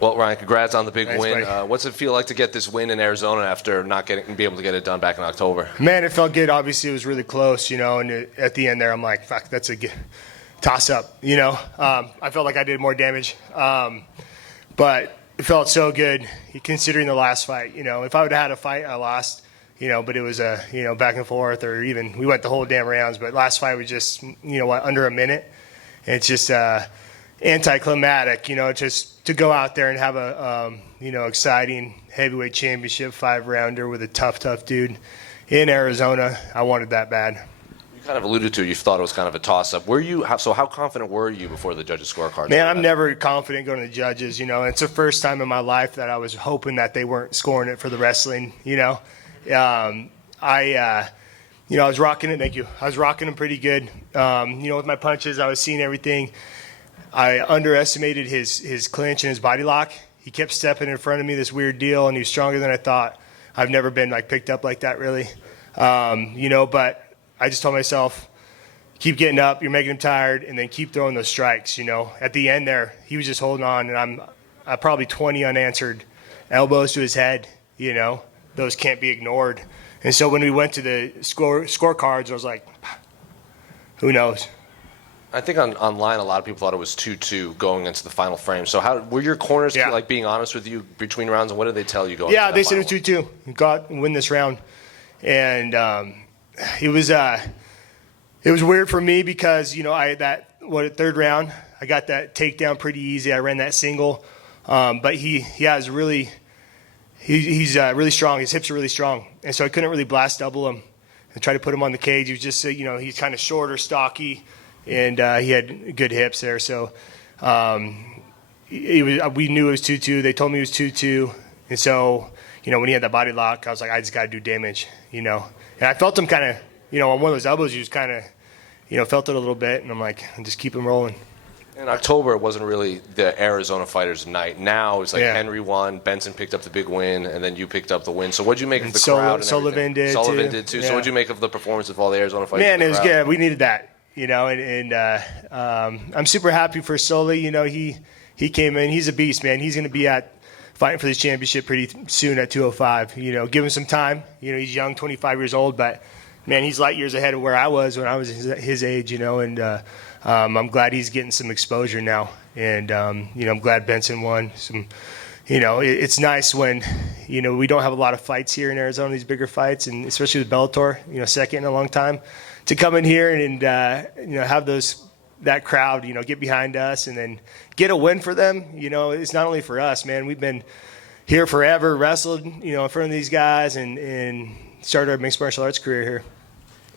Well, Ryan, congrats on the big Thanks, win. buddy. What's it feel like to get this win in Arizona after not being able to get it done back in October? Man, it felt good. Obviously, it was really close, and at the end there, I'm like, fuck, that's a toss-up, I felt like I did more damage. But it felt so good considering the last fight. If I would have had a fight, I lost, but it was back and forth, or even we went the whole damn rounds. But last fight was just, under a minute. And it's just anticlimactic, just to go out there and have a, exciting heavyweight championship 5-rounder with a tough dude in Arizona. I wanted that bad. You kind of alluded to you thought it was kind of a toss-up. How confident were you before the judges' scorecards? Man, I'm never confident going to the judges. It's the first time in my life that I was hoping that they weren't scoring it for the wrestling. I was rocking it. Thank you. I was rocking them pretty good. With my punches, I was seeing everything. I underestimated his clinch and his body lock. He kept stepping in front of me, this weird deal, and he was stronger than I thought. I've never been picked up like that, really. But I just told myself, keep getting up. You're making him tired, and then keep throwing those strikes. At the end there, he was just holding on, and I probably 20 unanswered elbows to his head. Those can't be ignored. And so when we went to the scorecards, I was like, who knows? I think online a lot of people thought it was 2-2 going into the final frame. So how were your corners being honest with you between rounds, and what did they tell you going? Yeah, into they that said it was 2-2. Win this round, and it was weird for me because third round I got that takedown pretty easy. I ran that single, but he's really strong. His hips are really strong, and so I couldn't really blast double him and try to put him on the cage. He was just he's kind of shorter, stocky, and he had good hips there. So we knew it was 2-2. They told me it was 2-2, and so when he had that body lock, I was like, I just got to do damage, And I felt him kind of on one of those elbows. He was kind of felt it a little bit, and I'm like, just keep him rolling. In October, it wasn't really the Arizona fighters' night. Now it's Henry won, Benson picked up the big win, and then you picked up the win. So what'd you make of the crowd? And Sullivan did too. Yeah. So what'd you make of the performance of all the Arizona fighters? Man, it was good. We needed that, and I'm super happy for Sully. He came in. He's a beast, man. He's going to be fighting for this championship pretty soon at 205. Give him some time. He's young, 25 years old, but man, he's light years ahead of where I was when I was his age. And I'm glad he's getting some exposure now, and I'm glad Benson won some. It's nice when we don't have a lot of fights here in Arizona, these bigger fights, and especially with Bellator, second in a long time, to come in here and have that crowd, get behind us and then get a win for them. It's not only for us, man. We've been here forever, wrestled, in front of these guys, and started our mixed martial arts career here.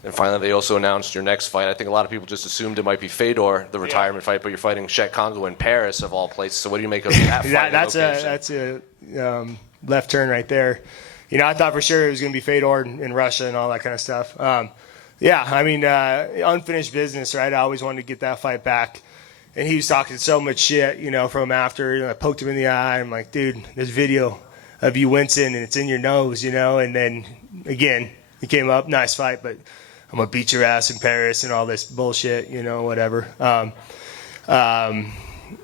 And finally, they also announced your next fight. I think a lot of people just assumed it might be Fedor, the retirement fight, but you're fighting Kongo in Paris, of all places. So what do you make of that fight? That's a left turn right there. I thought for sure it was going to be Fedor in Russia and all that kind of stuff. Unfinished business, right? I always wanted to get that fight back. And he was talking so much shit, from after. I poked him in the eye. I'm like, dude, there's video of you wincing, and it's in your nose, And then, again, he came up, nice fight, but I'm going to beat your ass in Paris and all this bullshit, whatever.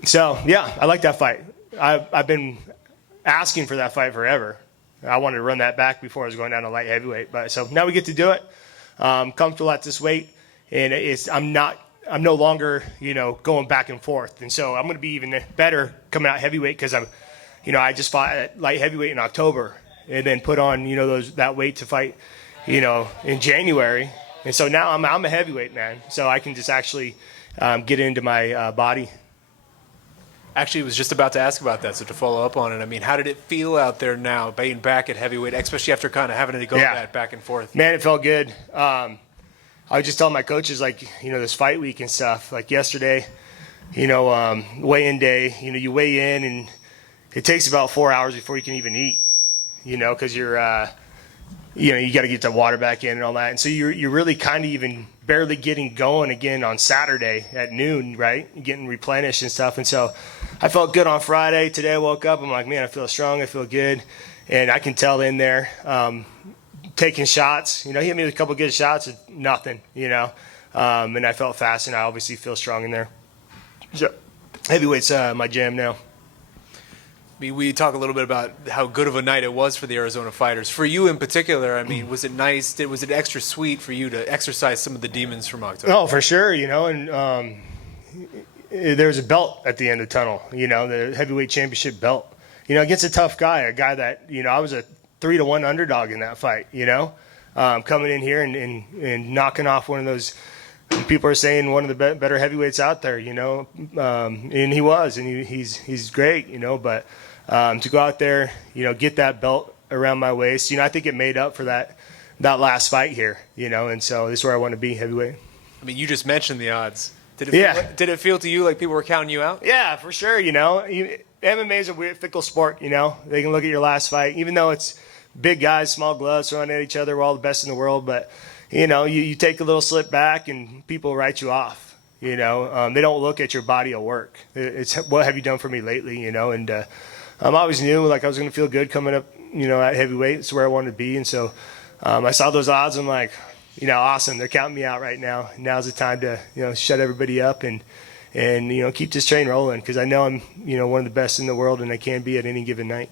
So, yeah, I like that fight. I've been asking for that fight forever. I wanted to run that back before I was going down to light heavyweight. But so now we get to do it. Comfortable at this weight, and I'm no longer, going back and forth. And so I'm going to be even better coming out heavyweight because I just fought at light heavyweight in October and then put on, that weight to fight, in January. And so now I'm a heavyweight, man. So I can just actually get into my body. Actually, I was just about to ask about that, so to follow up on it, how did it feel out there now, being back at heavyweight, especially after kind of having to go that back and forth? Man, it felt good. I was just telling my coaches, this fight week and stuff, like yesterday, weigh-in day, you weigh in, and it takes about 4 hours before you can even eat, because you're you got to get the water back in and all that. And so you're really kind of even barely getting going again on Saturday at noon, right? Getting replenished and stuff. And so I felt good on Friday. Today I woke up, I'm like, man, I feel strong. I feel good. And I can tell in there, taking shots. He hit me with a couple good shots, nothing, and I felt fast, and I obviously feel strong in there. So heavyweight's my jam now. I mean, we talk a little bit about how good of a night it was for the Arizona fighters. For you in particular, I mean, was it nice? Was it extra sweet for you to exercise some of the demons from October? Oh, for sure, and there's a belt at the end of the tunnel, the heavyweight championship belt, against a tough guy, a guy that, I was a 3-1 underdog in that fight, coming in here and knocking off one of those, people are saying one of the better heavyweights out there, and he was, and he's great, but to go out there, get that belt around my waist, I think it made up for that last fight here, and so this is where I want to be, heavyweight. I mean, you just mentioned the odds. Did it feel to you like people were counting you out? Yeah, for sure. MMA is a weird, fickle sport. They can look at your last fight, even though it's big guys, small gloves throwing at each other. We're all the best in the world, but you take a little slip back and people write you off. They don't look at your body of work. It's what have you done for me lately? And I always knew like I was going to feel good coming up. At heavyweight, it's where I wanted to be, and so I saw those odds. I'm like, awesome. They're counting me out right now. Now's the time to, shut everybody up and keep this train rolling because I know I'm, one of the best in the world and I can be at any given night.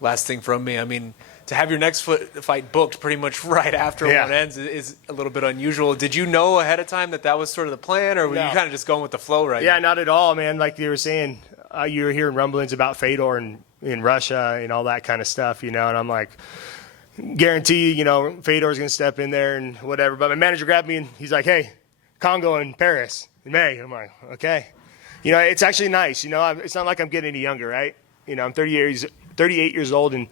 Last thing from me, I mean, to have your next fight booked pretty much right after one ends is a little bit unusual. Did you know ahead of time that was sort of the plan, or were you kind of just going with the flow right now? Yeah, not at all, man. Like you were saying, you were hearing rumblings about Fedor in Russia and all that kind of stuff, and I'm like, guarantee, Fedor's going to step in there and whatever. But my manager grabbed me and he's like, hey, Kongo in Paris in May. I'm like, okay. It's actually nice. It's not like I'm getting any younger, right? I'm 38 years old and,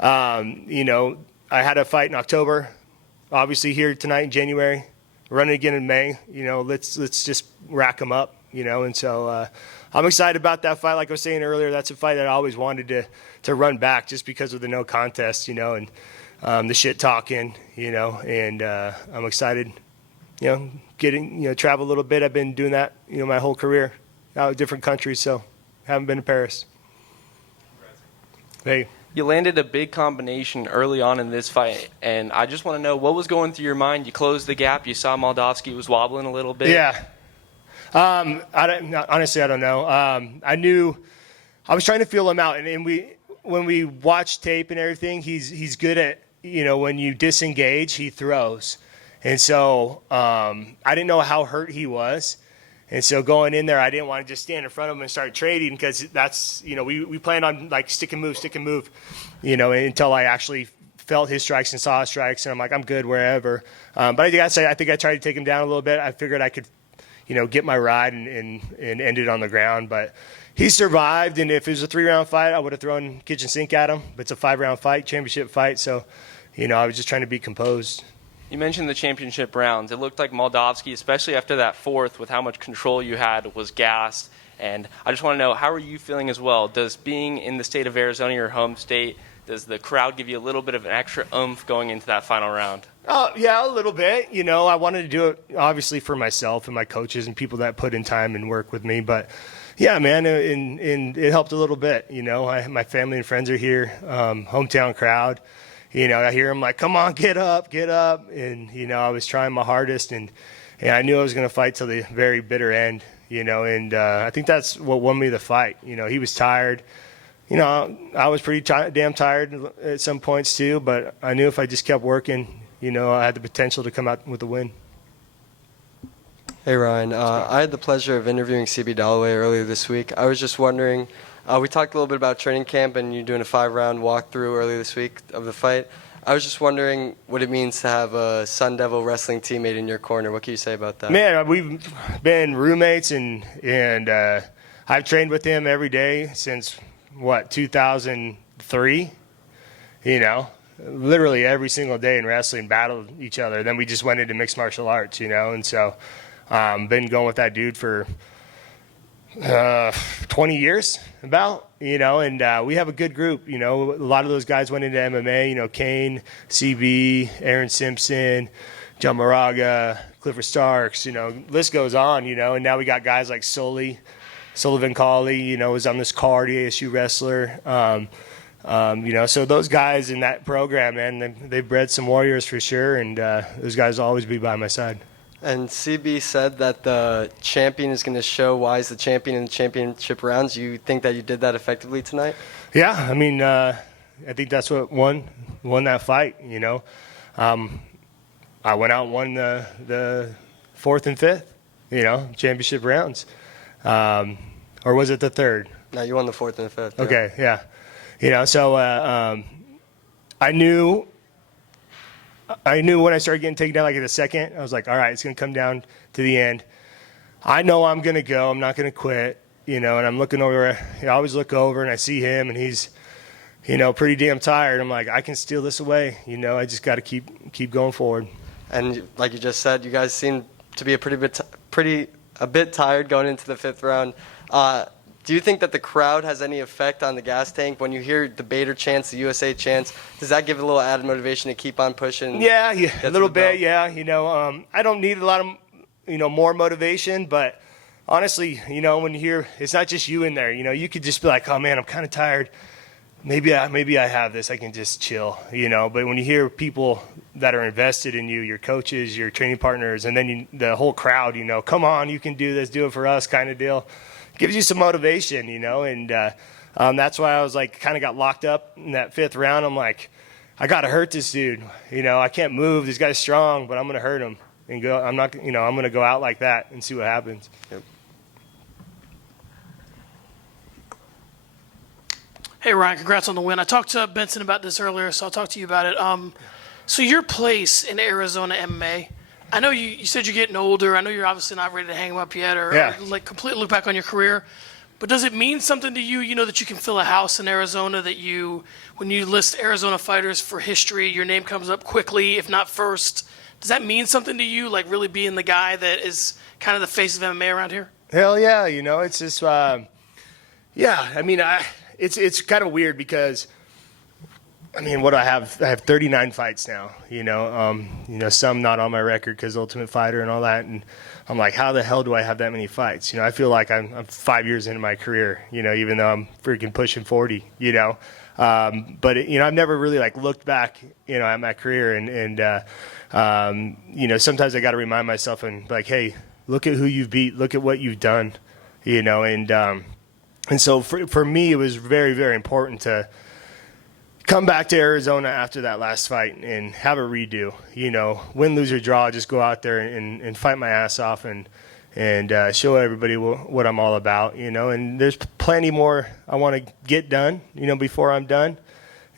I had a fight in October, obviously here tonight in January, running again in May. Let's just rack them up, and so I'm excited about that fight. Like I was saying earlier, that's a fight that I always wanted to run back just because of the no contest, and the shit talking, and I'm excited, getting, travel a little bit. I've been doing that, my whole career out of different countries, so haven't been to Paris. Hey. You landed a big combination early on in this fight, and I just want to know what was going through your mind. You closed the gap. You saw Moldavsky was wobbling a little bit. Yeah. Honestly, I don't know. I knew I was trying to feel him out, and when we watch tape and everything, he's good at, when you disengage, he throws. And so I didn't know how hurt he was. And so going in there, I didn't want to just stand in front of him and start trading because that's, we planned on like stick and move, until I actually felt his strikes and saw his strikes. And I'm like, I'm good wherever. But I think I tried to take him down a little bit. I figured I could, get my ride and end it on the ground. But he survived. And if it was a 3-round fight, I would have thrown kitchen sink at him. But it's a 5-round fight, championship fight. So, I was just trying to be composed. You mentioned the championship rounds. It looked like Moldavsky, especially after that fourth, with how much control you had, was gassed. And I just want to know, how are you feeling as well? Does being in the state of Arizona, your home state, does the crowd give you a little bit of an extra oomph going into that final round? Yeah, a little bit. I wanted to do it, obviously, for myself and my coaches and people that put in time and work with me. But, yeah, man, and it helped a little bit. My family and friends are here, hometown crowd. I hear him like, come on, get up. And, I was trying my hardest, and I knew I was going to fight till the very bitter end, and I think that's what won me the fight. He was tired. I was pretty damn tired at some points too, but I knew if I just kept working, I had the potential to come out with a win. Hey, Ryan. I had the pleasure of interviewing CB Dalloway earlier this week. I was just wondering, we talked a little bit about training camp and you doing a 5-round walkthrough earlier this week of the fight. I was just wondering what it means to have a Sun Devil wrestling teammate in your corner. What can you say about that? Man, we've been roommates, and I've trained with him every day since, 2003? Literally every single day in wrestling, battled each other. Then we just went into mixed martial arts, and so been going with that dude for 20 years about, and we have a good group. A lot of those guys went into MMA, Kane, CB, Aaron Simpson, John Moraga, Clifford Starks, list goes on, and now we got guys like Sullivan Cauley, was on this card, ASU wrestler. So those guys in that program, man, they've bred some warriors for sure, and those guys will always be by my side. And CB said that the champion is going to show why he's the champion in the championship rounds. You think that you did that effectively tonight? Yeah, I mean, I think that's what won that fight. I went out and won the fourth and fifth, championship rounds, or was it the third? No, you won the fourth and the fifth. Okay, yeah. So I knew when I started getting taken down, like in the second, I was like, all right, it's going to come down to the end. I know I'm going to go. I'm not going to quit, and I'm looking over. I always look over, and I see him, and he's, pretty damn tired. I'm like, I can steal this away. I just got to keep going forward. And like you just said, you guys seem to be a bit tired going into the fifth round. Do you think that the crowd has any effect on the gas tank? When you hear the Bader chants, the USA chants, does that give a little added motivation to keep on pushing? Yeah, a little bit, yeah. I don't need a lot of, more motivation, but honestly, when you hear, it's not just you in there. You could just be like, oh man, I'm kind of tired. Maybe I have this. I can just chill, But when you hear people that are invested in you, your coaches, your training partners, and then the whole crowd, come on, you can do this, do it for us, kind of deal. Gives you some motivation, and that's why I was like, kind of got locked up in that fifth round. I'm like, I got to hurt this dude. I can't move. This guy's strong, but I'm going to hurt him and go. I'm not, I'm going to go out like that and see what happens. Yep. Hey, Ryan, congrats on the win. I talked to Benson about this earlier, so I'll talk to you about it. So your place in Arizona MMA, I know you said you're getting older. I know you're obviously not ready to hang them up yet or like completely look back on your career. But does it mean something to you, that you can fill a house in Arizona, that when you list Arizona fighters for history, your name comes up quickly, if not first? Does that mean something to you, like really being the guy that is kind of the face of MMA around here? Hell yeah, it's just, it's kind of weird because, what do I have? I have 39 fights now, some not on my record because Ultimate Fighter and all that. And I'm like, how the hell do I have that many fights? I feel like I'm 5 years into my career, even though I'm freaking pushing 40, but I've never really like looked back, at my career and sometimes I got to remind myself and be like, hey, look at who you've beat, look at what you've done, and so for me, it was very, very important to come back to Arizona after that last fight and have a redo. Win, lose, or draw, just go out there and fight my ass off and show everybody what I'm all about. And there's plenty more I want to get done, before I'm done,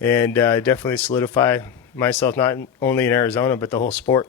and definitely solidify myself not only in Arizona but the whole sport.